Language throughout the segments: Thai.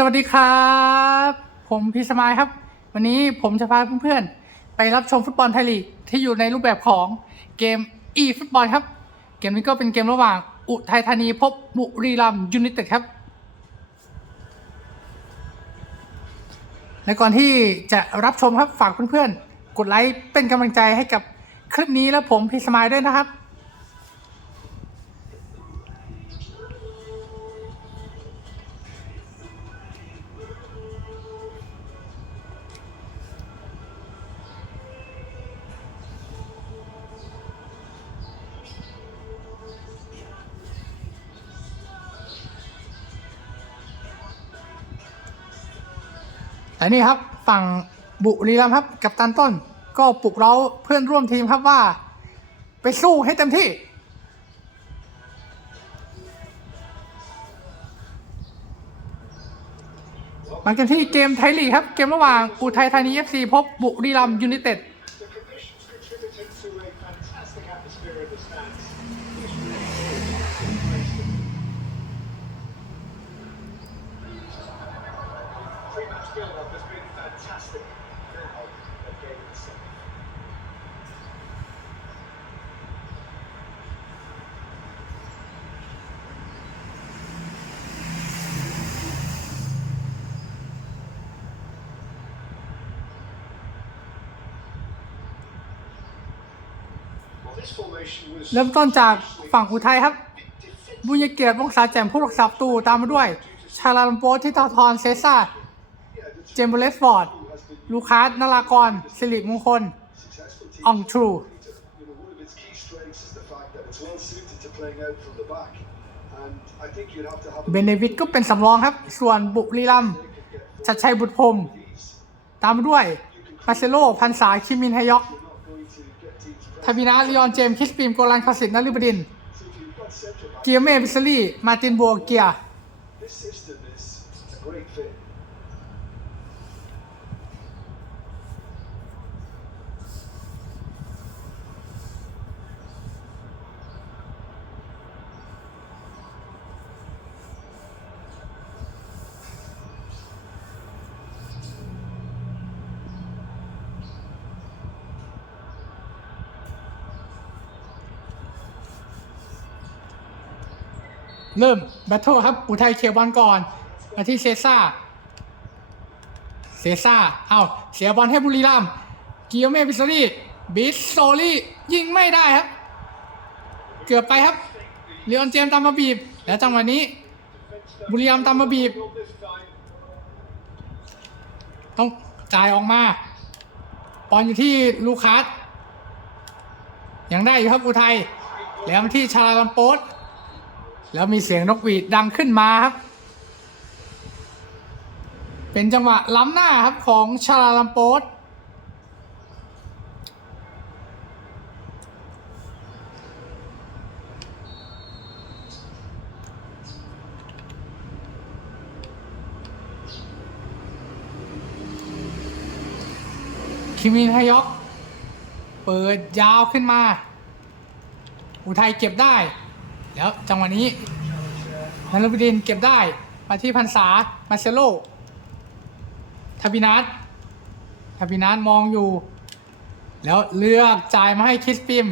สวัสดีครับ ผมพีสมายครับ วันนี้ผมจะพาเพื่อนๆ ไปรับชมฟุตบอลไทยลีกที่อยู่ในรูปแบบของเกม e ฟุตบอลครับ เกมนี้ก็เป็นเกมระหว่างอุทัยธานีพบบุรีรัมย์ยูไนเต็ดครับ และก่อนที่จะรับชมครับฝากเพื่อนๆ กดไลค์เป็นกำลังใจให้กับคลิปนี้และผมพีสมายด้วยนะครับ แต่นี่ครับฝั่งบุรีรัมย์ครับกับตันต้น ก็ปลุกเราเพื่อนร่วมทีมครับว่า ไปสู้ให้เต็มที่ มากันที่เกมไทยลีกครับ เกมระหว่างอุทัยธานีเอฟซีพบบุรีรัมย์ยูไนเต็ด เริ่มต้นจากฝั่งอุทัยครับ บุญเกียรติวงศาแจ่มผู้รักษาประตูตามมาด้วย ชาลาลัมโปสที่ทอทอนเซซ่า เจมส์เลสฟอร์ด ลูคัสนารากร สิริมงคลอองทรู เบเนวิตก็เป็นสำรองครับ ส่วนบุรีลัมชัดชัยบุตรพรมตามด้วยมาเซโลพันษาคิมินฮยอกทาบินาลิออนเจมคิสปิมโกลันคาสิตนาลิบดิน เกียเมบิสลี่ มาตินบัวเกีย เริ่มแบทเทิลครับ อุทัยเคียร์บอลก่อนมาที่เซซ่า เซซ่า เอาเสียบอลให้บุรีรัมย์เกียวเมบิสลี่บิสโซลี่ยิงไม่ได้ครับ เกือบไปครับเลออนเจมส์ตามมาบีบ แล้วจังหวะนี้ บุรีรัมย์ตามมาบีบ ต้องจ่ายออกมาบอลอยู่ที่ลูคัสยังได้อยู่ครับอุทัยแล้วมาที่ชาลาลัมโปส แล้วมีเสียงนกหวีดดังขึ้นมาครับ เป็นจังหวะล้ำหน้าครับของชาลาลัมโปสคิมินฮยอก เปิดยาวขึ้นมา อุทัยเก็บได้ แล้วจังหวะนี้นันลบดินเก็บได้มาที่พันษามาเซโลทาบินัสทาบินัสมองอยู่ แล้วเลือกจ่ายมาให้คิสปิม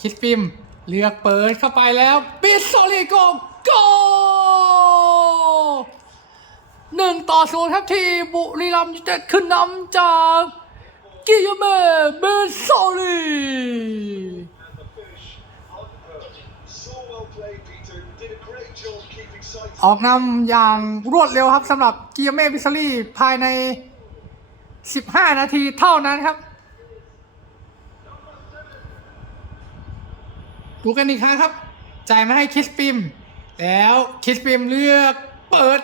คิสปิม เลือกเปิดเข้าไปแล้วปิดโซลิโกโกหนึ่งต่อศูนย์ครับทีบุรีรัมย์ยูไนเต็ดขึ้นนำจากกิยเมเบโซลี ออกนำอย่างรวดเร็วครับสำหรับเกิยร์เมบิซารีภายใน 15 นาทีเท่านั้นครับ ดูกันอีกครั้งครับ จ่ายมาให้คิสปิม แล้วคิสปิมเลือกเปิด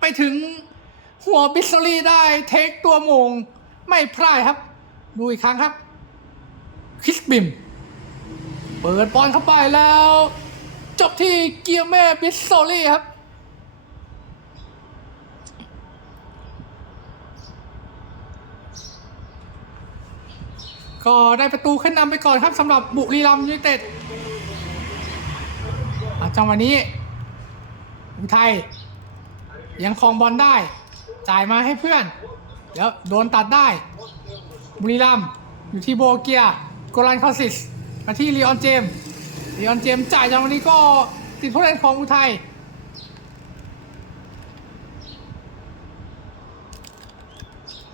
ไปถึงหัวบิซารีได้เทคตัวมงไม่พลาดครับ ดูอีกครั้งครับ คิสปิม เปิดบอลเข้าไปแล้ว จบที่เกียร์แม่บิสโซลี่ครับ ก็ได้ประตูขึ้นนำไปก่อนครับสำหรับบุรีรัมย์ยูไนเต็ดจังหวะนี้อุทัยยังครองบอลได้ จ่ายมาให้เพื่อนแล้วโดนตัดได้ บุรีรัมย์อยู่ที่โบเกียโกลันคอสิส มาที่ลีออนเจมส์ ลีออนเจมจ่ายจังวันนี้ก็ติดผู้เล่นของอุทัย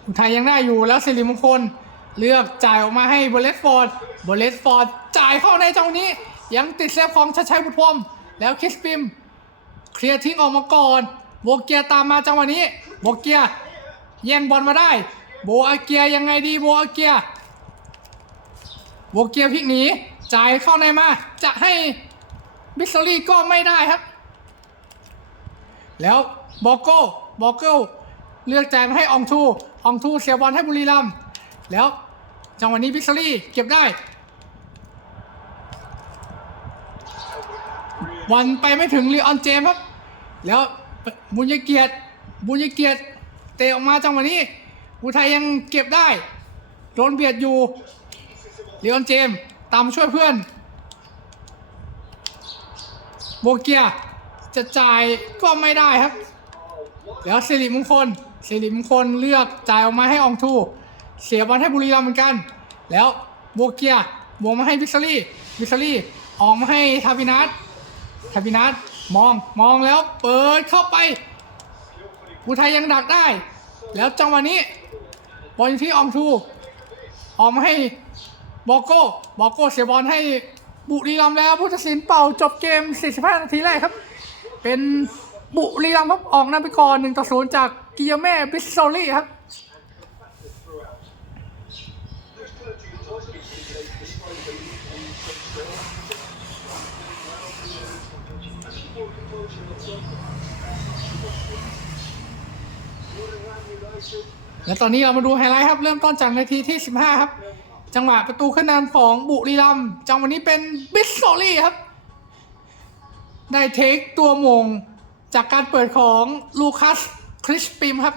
อุทัยยังได้อยู่แล้วสิริมงคล เลือกจ่ายออกมาให้บเลสฟอร์ดบเลสฟอร์ดจ่ายเข้าในจังหวะนี้ ยังติดเซฟของชัดชัยบุตรพรมแล้วคิสปิม เคลียร์ทิ้งออกมาก่อนโบเกียตามมาจังหวะนี้โบเกียแย่งบอลมาได้ โบอาเกียยังไงดีโบอาเกียโบเกียพลิกหนี จ่ายเข้าในมา จะให้บิสซอรี่ก็ไม่ได้ครับ แล้วบอกโก้บอกโก้เลือกจ่ายมาให้อองทูอองทูเสียบอลให้บุรีรัมย์แล้วจังหวะนี้บิสซอรี่เก็บได้ วันไปไม่ถึงลีออนเจมครับ แล้วบุญยเกียรติบุญยเกียรติเตะออกมาจังหวะนี้อุทัยยังเก็บได้โดนเบียดอยู่ลีออนเจมส์ ตามช่วยเพื่อน โบเกีย จะจ่ายก็ไม่ได้ครับแล้วสิริมงคลสิริมงคลเลือกจ่ายออกมาให้อองทู เสียบอลให้บุรีรัมย์เหมือนกัน แล้วโบเกียบวกมาให้วิสซารี่วิสซารี่ออกมาให้ทาบินัสทาบินัสมองมองแล้วเปิดเข้าไปอุทัยยังดักได้ แล้วจังหวะนี้บอลอยู่ที่อองทู ออกมาให้ บอกโก้บอกโก้เสียบอลให้บุรีรัมย์แล้วผู้ตัดสินเป่าจบเกม 45 นาทีแรกครับ เป็นบุรีรัมย์ครับออกนำไปก่อน1ต่อ0จากเกิโยเม่บิสโซลี่ครับและตอนนี้เรามาดูไฮไลท์ครับ เริ่มต้นจากนาทีที่ 15 ครับ จังหวะประตูขึ้นนำของบุรีรัมจังหวะนี้เป็นบิสโซลี่ครับ ได้เทคตัวมงจากการเปิดของลูคัสคริสปิมครับ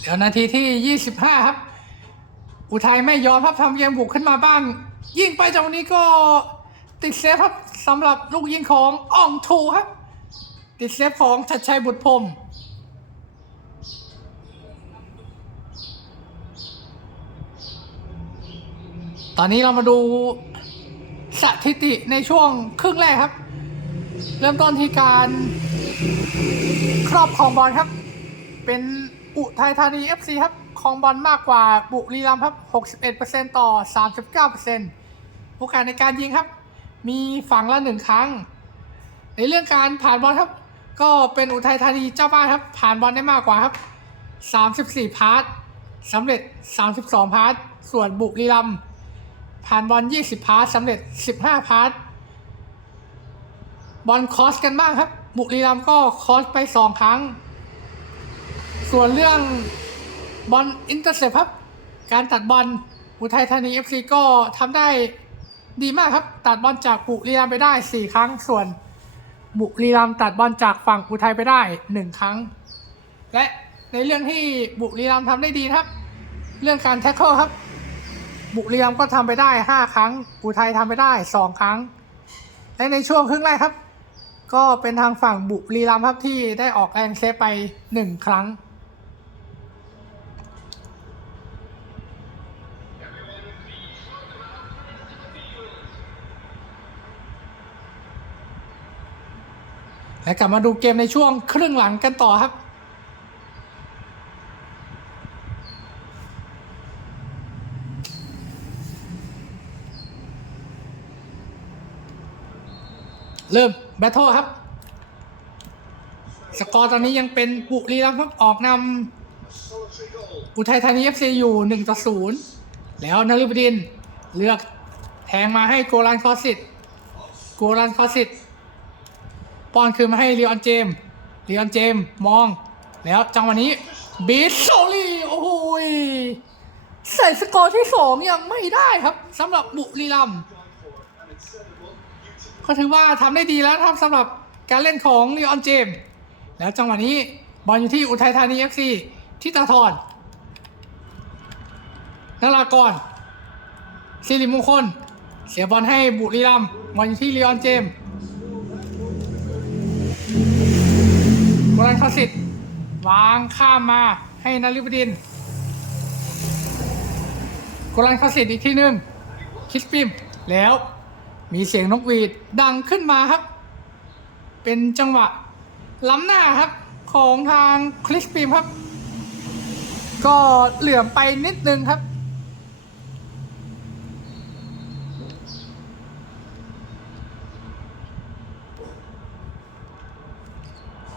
เดี๋ยวนาทีที่ 25 ครับ อุทัยไม่ยอมครับทำเกมบุกขึ้นมาบ้าง ยิงไปจากวันนี้ก็ติดเซฟครับสำหรับลูกยิงของอ่องทูครับ ติดเซฟของชัดชัยบุตรพรมตอนนี้เรามาดูสถิติในช่วงครึ่งแรกครับ เริ่มต้นที่การครอบครองบอลครับ เป็นอุทัยธานี FC ครับครองบอลมากกว่าบุรีรัมย์ครับ 61%ต่อ 39% โอกาสในการยิงครับ มีฝั่งละหนึ่งครั้ง ในเรื่องการผ่านบอลครับ ก็เป็นอุทัยธานีเจ้าบ้านครับ ผ่านบอลได้มากกว่าครับ 34 พาร์ทสำเร็จ 32 พาร์ทส่วนบุรีรัมผ่านบอล 20 พาร์ทสำเร็จ 15 พาร์ทบอลคอสกันบ้างครับ บุรีรัมก็คอสไป 2 ครั้ง ส่วนเรื่องบอลอินเตอร์เซปครับ การตัดบอลอุทัยธานี FC ก็ทำได้ ดีมากครับ ตัดบอลจากบุรีรัมไปได้ 4 ครั้ง ส่วนบุรีรัมตัดบอลจากฝั่งอุทัยไปได้ 1 ครั้ง และในเรื่องที่บุรีรัมย์ทำได้ดีครับ เรื่องการแท็กเกิลครับ บุรีรัมก็ทำไปได้ 5 ครั้ง อุทัยทำไปได้ 2 ครั้ง และในช่วงครึ่งแรกครับ ก็เป็นทางฝั่งบุรีรัมครับที่ได้ออกแรงเซฟไป 1 ครั้ง และกลับมาดูเกมในช่วงครึ่งหลังกันต่อครับ เริ่มแบทเทิลครับ สกอร์ตอนนี้ยังเป็นบุรีรัมย์ครับออกนำอุทัยธานี FC อยู่1ต่อ0แล้วนฤบดินเลือกแทงมาให้โกลันคอสิตโกลันคอสิต ป้อนคืนมาให้เรียนเจมส์เรียนเจมส์มอง แล้วจังหวะนี้บีสโซลี่โอ้โหยใส่สกอร์ที่2ยังไม่ได้ครับสำหรับบุรีรัมก็ถือว่าทำได้ดีแล้วครับสำหรับการเล่นของลีออนเจมส์แล้วจังหวะนี้บอลอยู่ที่อุทัยธานี FC ทิตาธรนารากรสิริมงคล เสียบอลให้บุรีรัมบอลอยู่ที่ลีออนเจมส์ โบรันคสิทธิ์วางข้ามมาให้นาริบดินทร์โกลันคสิทธิ์อีกที่หนึ่งคิสปิมแล้วมีเสียงนกหวีดดังขึ้นมาครับ เป็นจังหวะล้ำหน้าครับของทางคริสปิมครับ ก็เหลื่อมไปนิดนึงครับ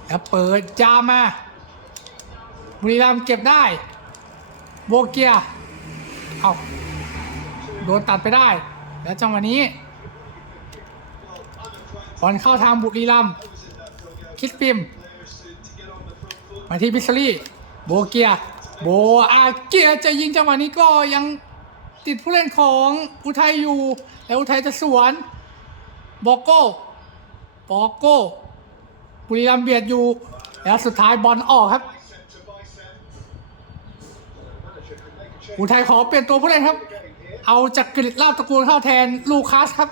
แล้วเปิดจามาบุรีรัมย์เก็บได้โบเกียเอาโดนตัดไปได้ แล้วจังหวะนี้บอลเข้าทางบุรีรัมย์คิดปิมมาที่พิซซลี่โบเกียโบอาเกียจะยิงจังหวะนี้ก็ยังติดผู้เล่นของอุทัยอยู่ แล้วอุทัยจะสวนบอกโก้บอกโก้ บุรีรัมย์เบียดอยู่ แล้วสุดท้ายบอลออกครับอุทัยขอเปลี่ยนตัวผู้เล่นครับ เอาจากกริดลาบตะกูลเข้าแทนลูคัสครับ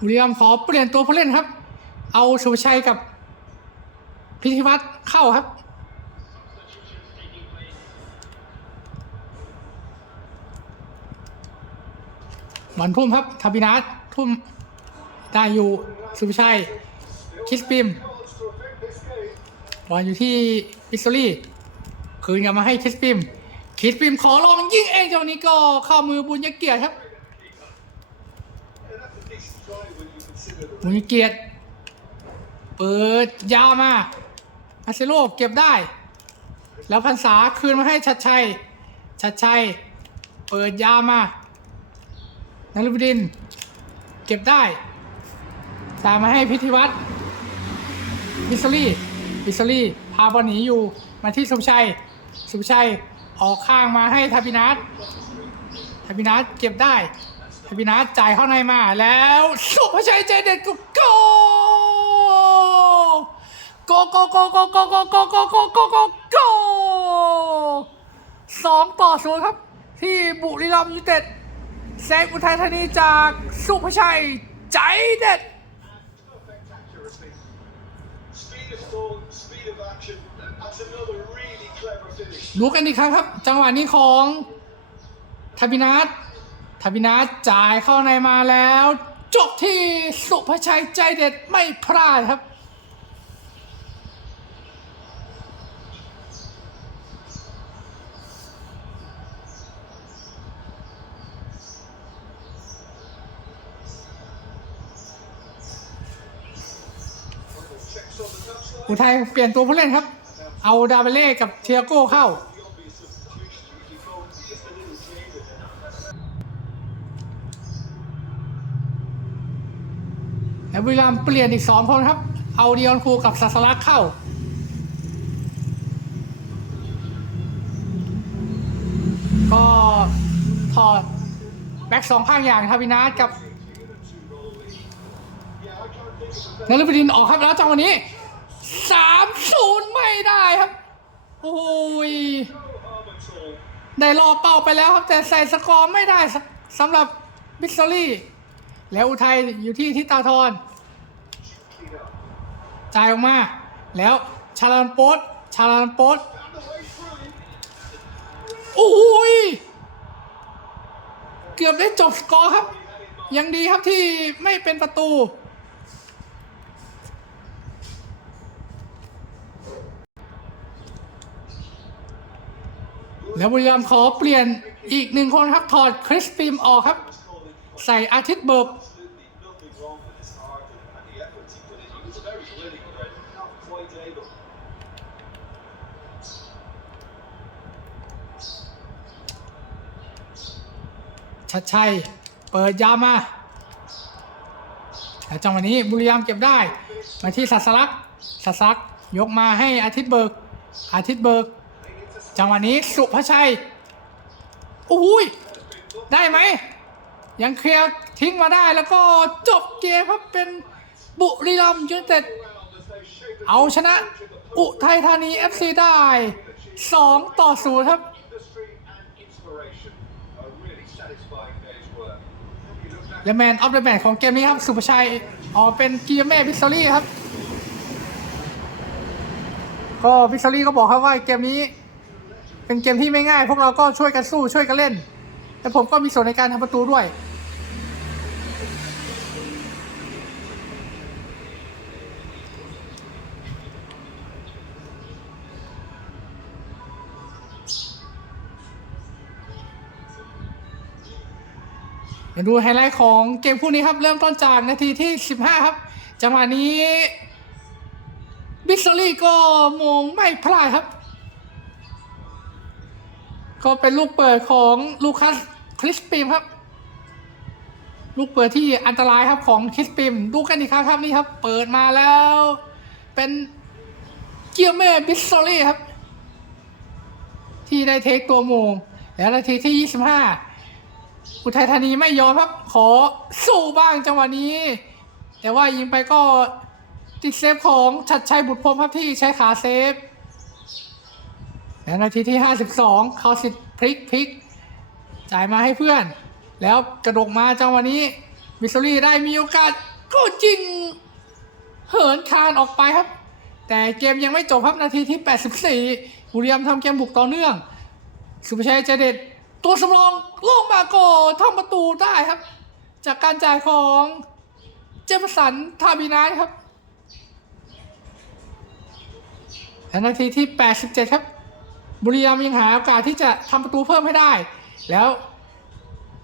บุรีรัมย์ขอเปลี่ยนตัวผู้เล่นครับ เอาสุชัยกับพิธิวัตรเข้าครับ บอลทุ่มครับทาบินัสทุ่มได้อยู่สุภชัย คิสปิมบอลอยู่ที่พิซซลี่คืนกลับมาให้คิสปิม คิสปิมขอลองยิงเองเจังหวะนี้ก็เข้ามือบุญยเกียรติครับ บุญยเกียรติเปิดยาวมาอาเซโลเก็บได้ แล้วพันษาคืนมาให้ชัดชัย ชัดชัย เปิดยาวมา นรุบดิน เก็บได้ตามมาให้พิธีวัตรพิซซลี่พิซซลี่พาบอลหนีอยู่มาที่สุชัย สุชัยออกข้างมาให้ทาบินัสทาบินัสเก็บได้ทาบินัสจ่ายเข้าในมาแล้วสุภชัยใจเด็ดก็โกโกโกโกโกโกโกโกโกโกโกโกโกสองต่อศูนย์ครับ ที่บุรีรัมย์ยูเต็ด แซงอุทัยธานีจากสุภชัย ใจเด็ด Speed of thought, speed of action. That's another really clever finish. ดูกันอีกครั้งครับ จังหวะนี้ของทบินัททบินัทจ่ายเข้าในมาแล้ว จบที่สุภชัยใจเด็ดไม่พลาดครับ อุทัยเปลี่ยนตัวผู้เล่นครับ เอาดาเบเล่กับเทียโก้เข้า แล้วบุรีรัมเปลี่ยนอีกสองคนครับ เอาดิออนคูกับซาสลักเข้าก็ถอดแบ็กสองข้างอย่างทาบินาสกับ Yeah, I can't think of a better นฤบดินออกครับแล้วจังหวะนี้ สามศูนย์ไม่ได้ครับ โอ้ย ได้รอเป้าไปแล้วครับ แต่ใส่สกอร์ไม่ได้สำหรับบิกซอรี่ แล้วอุทัยอยู่ที่ทิตาทรจ่ายออกมา แล้วชาลันโป๊ตชาลันโป๊ตโอ้ย เกือบได้จบสกอร์ครับ ยังดีครับที่ไม่เป็นประตู แล้วบุรีรัมย์ขอเปลี่ยนอีกหนึ่งคนครับถอดคริสปิมออกครับ ใส่อาทิตย์เบิร์บชัดชัย เปิดยามาแล้วจังหวะนี้บุรีรัมย์เก็บได้ มาที่สัสลักสัสลักยกมาให้อาทิตย์เบิก อาทิตย์เบิก จังหวะนี้สุภชัยอุ้ยได้ไหม ยังเคลียร์ทิ้งมาได้แล้วก็จบเกมครับเป็นบุรีรัมย์ยูไนเต็ดเอาชนะ อุทัยธานี FC ได้ 2 ต่อ 0 ครับ และแมนออฟเดอะแมตของเกมนี้ครับ สุภชัยอ๋อเป็นเกีเม่พิซซอรี่ครับ ก็พิซซอรี่ก็บอกครับว่าเกมนี้ เป็นเกมที่ไม่ง่าย พวกเราก็ช่วยกันสู้ช่วยกันเล่น แต่ผมก็มีส่วนในการทำประตูด้วยเดี๋ยวดูไฮไลท์ของเกมคู่นี้ครับ เริ่มต้นจากนาทีที่ 15 ครับ จังหวะนี้ บิสซอรี่ก็มองไม่พลาดครับ ก็เป็นลูกเปิดของลูคัสคริสปิมครับ ลูกเปิดที่อันตรายครับของคริสปิมดูกันอีกครั้งครับนี่ครับ เปิดมาแล้ว เป็นเกียร์เม่บิสซอรี่ครับ ที่ได้เทคตัวโมง แล้วนาทีที่ 25 อุทัยธานีไม่ยอมครับ ขอสู้บ้างจังหวะนี้ แต่ว่ายิงไปก็ติดเซฟของชัดชัยบุตรพรมครับที่ใช้ขาเซฟ แล้วนาทีที่ 52 เขาสิทธิ์พลิกพลิก จ่ายมาให้เพื่อน แล้วกระดกมาจังหวะนี้ มิสซูรีได้มีโอกาสก็จริง เหินคานออกไปครับ แต่เกมยังไม่จบครับนาทีที่ 84 บุรีรัมย์ทำเกมบุกต่อเนื่อง สุภชัยใจเด็ดตัวสำรองลงมาก็ทำประตูได้ครับ จากการจ่ายของเจมสันทาบินายครับและนาทีที่ 87 ครับ บุรีรัมย์ยังหาโอกาสที่จะทำประตูเพิ่มให้ได้ แล้ว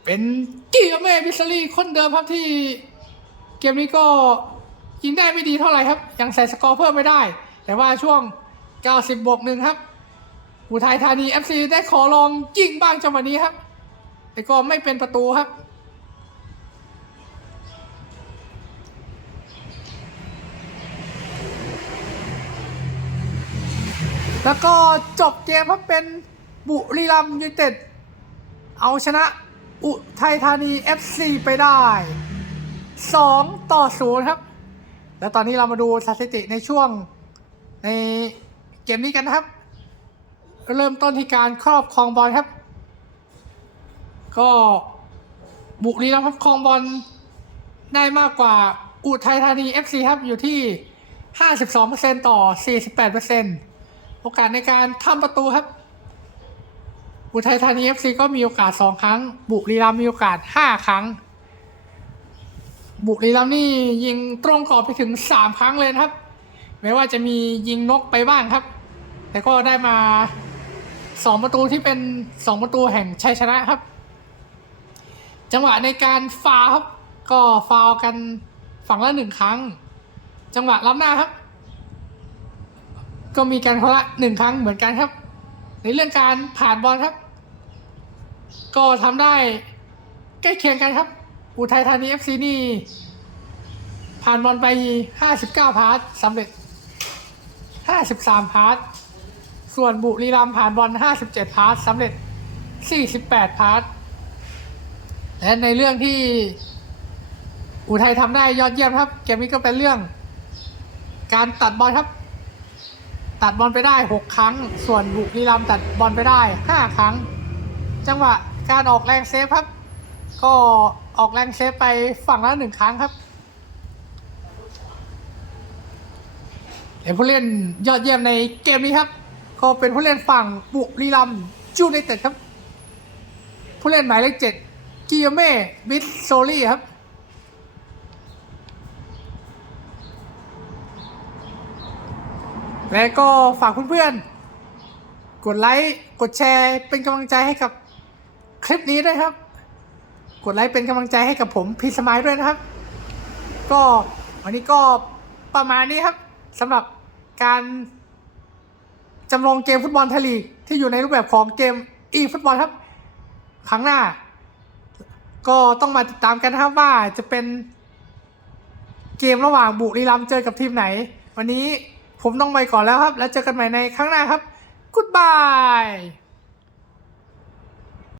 เป็นกียร์เม่พิสลี่คนเดิมครับที่เกมนี้ก็ยิงได้ไม่ดีเท่าไหร่ครับ ยังใส่สกอร์เพิ่มไม่ได้ แต่ว่าช่วง 90 บวกหนึ่งครับอุทัยธานี FC ได้ขอลองยิงบ้างจังหวะนี้ครับ แต่ก็ไม่เป็นประตูครับ แล้วก็จบเกมครับเป็นบุรีรัมย์ยูไนเต็ด เอาชนะอุทัยธานี FC ไปได้ 2 ต่อ 0 ครับ แล้วตอนนี้เรามาดูสถิติในช่วงในเกมนี้กันนะครับ เริ่มต้นที่การครอบครองบอลครับ ก็บุรีรัมย์ครับครองบอลได้มากกว่าอุทัยธานี FC ครับอยู่ที่ 52%ต่อ 48% โอกาสในการทำประตูครับ อุทัยธานี FC ก็มีโอกาส2ครั้ง บุรีรัมย์มีโอกาส5ครั้ง บุรีรัมย์นี่ยิงตรงกรอบไปถึง3ครั้งเลยครับแม้ว่าจะมียิงนกไปบ้างครับ แต่ก็ได้มา2ประตูที่เป็น2ประตูแห่งชัยชนะครับ จังหวะในการฟาวครับ ก็ฟาวกันฝั่งละหนึ่งครั้ง จังหวะล้ำหน้าครับ ก็มีการคนละหนึ่งครั้งเหมือนกันครับ ในเรื่องการผ่านบอลครับ ก็ทำได้ใกล้เคียงกันครับ อุทัยธานี FC นี่ ผ่านบอลไป 59 พาร์ทสำเร็จ 53 พาร์ท ส่วนบุรีรัมผ่านบอล 57 พาร์ทสำเร็จ 48 พาร์ท และในเรื่องที่อุทัยทำได้ยอดเยี่ยมครับ เกมนี้ก็เป็นเรื่อง การตัดบอลครับ ตัดบอลไปได้ 6 ครั้ง ส่วนบุรีรัมตัดบอลไปได้ 5 ครั้ง จังหวะการออกแรงเซฟครับ ก็ออกแรงเซฟไปฝั่งละหนึ่งครั้งครับเห็นผู้เล่นยอดเยี่ยมในเกมนี้ครับ ก็เป็นผู้เล่นฝั่งบุรีรัมจูไนเต็ดครับ ผู้เล่นหมายเลขเจ็ดกิโยเม่บิสโซลี่ครับ และก็ฝากเพื่อนๆ กดไลค์ กดแชร์ เป็นกำลังใจให้กับคลิปนี้ด้วยครับ กดไลค์เป็นกำลังใจให้กับผมพีสมายด้วยนะครับ ก็วันนี้ก็ประมาณนี้ครับสำหรับการจำลองเกมฟุตบอลไทยลีกที่อยู่ในรูปแบบของเกมอีฟุตบอลครับ ครั้งหน้า ก็ต้องมาติดตามกันนะครับว่าจะเป็นเกมระหว่างบุรีรัมย์เจอกับทีมไหน วันนี้ ผมต้องไปก่อนแล้วครับ แล้วเจอกันใหม่ในครั้งหน้าครับ Goodbye